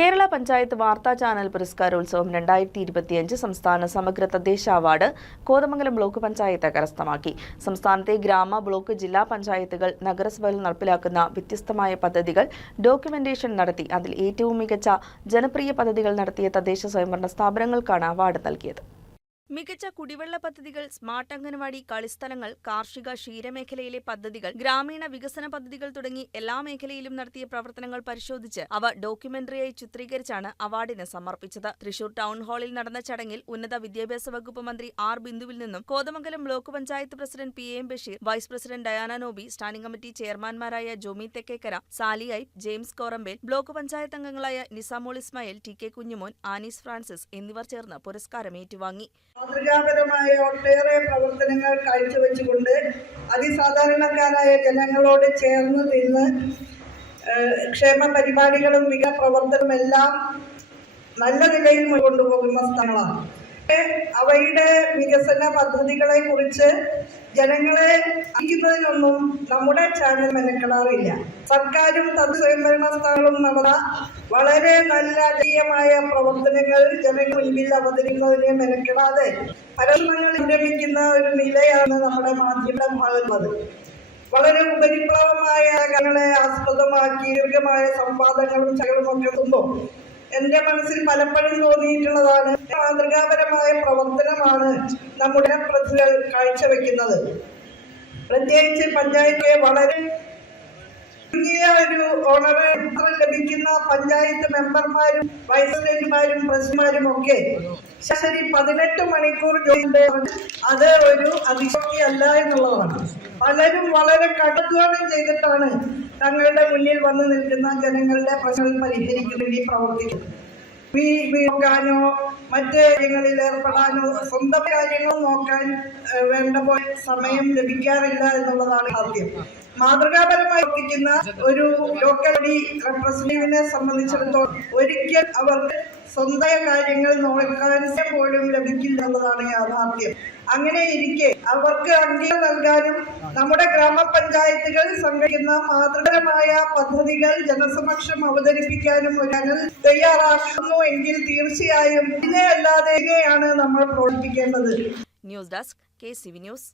കേരള പഞ്ചായത്ത് വാർത്താ ചാനൽ പുരസ്കാരോത്സവം 2025 സംസ്ഥാന സമഗ്ര തദ്ദേശ അവാർഡ് കോതമംഗലം ബ്ലോക്ക് പഞ്ചായത്ത് കരസ്ഥമാക്കി. സംസ്ഥാനത്തെ ഗ്രാമ, ബ്ലോക്ക്, ജില്ലാ പഞ്ചായത്തുകൾ നഗരസഭയിൽ നടപ്പിലാക്കുന്ന വ്യത്യസ്തമായ പദ്ധതികൾ ഡോക്യുമെന്റേഷൻ നടത്തി അതിൽ ഏറ്റവും മികച്ച ജനപ്രിയ പദ്ധതികൾ നടത്തിയ തദ്ദേശ സ്വയംഭരണ സ്ഥാപനങ്ങൾക്കാണ് അവാർഡ് നൽകിയത്. മികച്ച കുടിവെള്ള പദ്ധതികൾ, സ്മാർട്ട് അംഗനവാടി, കളിസ്ഥലങ്ങൾ, കാർഷിക ക്ഷീരമേഖലയിലെ പദ്ധതികൾ, ഗ്രാമീണ വികസന പദ്ധതികൾ തുടങ്ങി എല്ലാ മേഖലയിലും നടത്തിയ പ്രവർത്തനങ്ങൾ പരിശോധിച്ച് അവ ഡോക്യുമെന്ററിയായി ചിത്രീകരിച്ചാണ് അവാർഡിന് സമർപ്പിച്ചത്. തൃശൂർ ടൗൺ ഹാളിൽ നടന്ന ചടങ്ങിൽ ഉന്നത വിദ്യാഭ്യാസ വകുപ്പ് മന്ത്രി ആർ ബിന്ദുവിൽ നിന്നും Kothamangalam block panchayat president PM Basheer, vice president Diana Nobi, standing committee ചെയർമാൻമാരായ ജോമി തെക്കേക്കര, സാലി ഐപ്പ്, ജെയിംസ് കോറമ്പേൽ, ബ്ലോക്ക് പഞ്ചായത്ത് അംഗങ്ങളായ നിസാമോൾ ഇസ്മായിൽ, TK കുഞ്ഞുമോൻ, ആനീസ് ഫ്രാൻസിസ് എന്നിവർ ചേർന്ന് പുരസ്കാരം ഏറ്റുവാങ്ങി. മാതൃകാപരമായ ഒട്ടേറെ പ്രവർത്തനങ്ങൾ കാഴ്ചവെച്ചുകൊണ്ട് അതിസാധാരണക്കാരായ ജനങ്ങളോട് ചേർന്ന് നിന്ന് ക്ഷേമ പരിപാടികളും മികച്ച പ്രവർത്തനമെല്ലാം നല്ല നിലയിൽ കൊണ്ടുപോകുന്ന സ്ഥലങ്ങളാണ്. അവയുടെ വികസന പദ്ധതികളെ കുറിച്ച് ജനങ്ങളെ അറിയിക്കുന്നതിനൊന്നും നമ്മുടെ ചാനൽ മെനക്കെടാറില്ല. സർക്കാരും തദ്ദേശഭരണ സ്ഥാപനങ്ങളും നടന്ന വളരെ നല്ല ജനകീയമായ പ്രവർത്തനങ്ങൾ ജനങ്ങൾ മുൻപിൽ അവതരിക്കുന്നതിനെ മെനക്കെടാതെ പരസ്പരങ്ങൾ വിരമിക്കുന്ന ഒരു നിലയാണ് നമ്മുടെ മാധ്യമ ഭാഗത്തുള്ളത്. വളരെ ഉപരിപ്ലവമായ കാര്യങ്ങളെ ആസ്പദമാക്കി ദീർഘമായ സംവാദങ്ങളും ചകലുമൊക്കെ എത്തുമ്പോൾ എന്റെ മനസ്സിൽ പലപ്പോഴും തോന്നിയിട്ടുള്ളതാണ്, മാതൃകാപരമായ പ്രവർത്തനമാണ് നമ്മുടെ പ്രതികൾ കാഴ്ചവെക്കുന്നത്. പ്രത്യേകിച്ച് പഞ്ചായത്തിലെ വളരെ ഒരു ഓണർ ലഭിക്കുന്ന പഞ്ചായത്ത് മെമ്പർമാരും വൈസ് പ്രസിഡന്റുമാരും പ്രസിഡന്റുമാരും ഒക്കെ ശരി 18 മണിക്കൂർ ജോലി, അത് ഒരു അതിശക്തിയല്ല എന്നുള്ളതാണ്. പലരും വളരെ കഠിനാധ്വാനം ചെയ്തിട്ടാണ് തങ്ങളുടെ മുന്നിൽ വന്നു നിൽക്കുന്ന ജനങ്ങളുടെ പ്രശ്നങ്ങൾ പരിഹരിക്കാൻ വേണ്ടി പ്രവർത്തിക്കുന്നത്. നോക്കാനോ മറ്റ് കാര്യങ്ങളിൽ ഏർപ്പെടാനോ സ്വന്തം കാര്യങ്ങൾ നോക്കാൻ വേണ്ട പോലെ സമയം ലഭിക്കാറില്ല എന്നുള്ളതാണ് ആദ്യം. മാതൃകാപരമായി പ്രവർത്തിക്കുന്ന ഒരു ലോക്കൽ ബോഡി റെപ്രസെന്റേറ്റീവിനെ സംബന്ധിച്ചിടത്തോളം ഒരിക്കൽ അവർക്ക് സ്വന്തം കാര്യങ്ങൾ നോക്കാൻ പോലും ലഭിക്കില്ല എന്നതാണ് യാഥാർത്ഥ്യം. അങ്ങനെ ഇരിക്കെ അവർക്ക് അംഗീകാരം നൽകാനും നമ്മുടെ ഗ്രാമപഞ്ചായത്തുകൾ സംഘടിപ്പിക്കുന്ന മാതൃകപരമായ പദ്ധതികൾ ജനസമക്ഷം അവതരിപ്പിക്കാനും ഒരു തയ്യാറാക്കുന്നു എങ്കിൽ തീർച്ചയായും ഇതിനെ അല്ലാതെ എങ്ങനെയാണ് നമ്മൾ പ്രവർത്തിക്കേണ്ടത്. News desk KCV news.